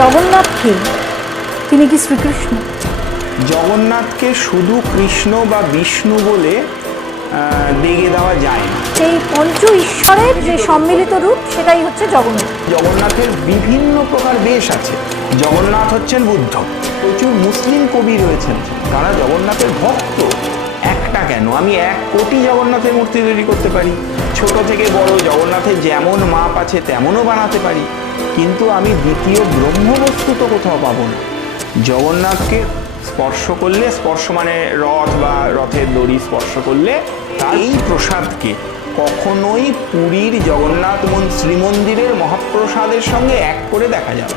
জগন্নাথকে তিনি কি শ্রীকৃষ্ণ? জগন্নাথকে শুধু কৃষ্ণ বা বিষ্ণু বলে দেগে দেওয়া যায় না। সেই পঞ্চ ঈশ্বরের যে সম্মিলিত রূপ সেটাই হচ্ছে জগন্নাথ। জগন্নাথের বিভিন্ন প্রকার বেশ আছে। জগন্নাথ হচ্ছেন বুদ্ধ। প্রচুর মুসলিম কবি রয়েছেন, তারা জগন্নাথের ভক্ত। একটা কেন, আমি 1 কোটি জগন্নাথের মূর্তি তৈরি করতে পারি, ছোট থেকে বড় জগন্নাথের যেমন মাপ আছে তেমনও বানাতে পারি, কিন্তু আমি দ্বিতীয় ব্রহ্মবস্তু তো কোথাও পাবো না। জগন্নাথকে স্পর্শ করলে, স্পর্শ মানে রথ বা রথের দড়ি স্পর্শ করলে, তার এই প্রসাদকে কখনোই পুরীর জগন্নাথ শ্রীমন্দিরের মহাপ্রসাদের সঙ্গে এক করে দেখা যাবে।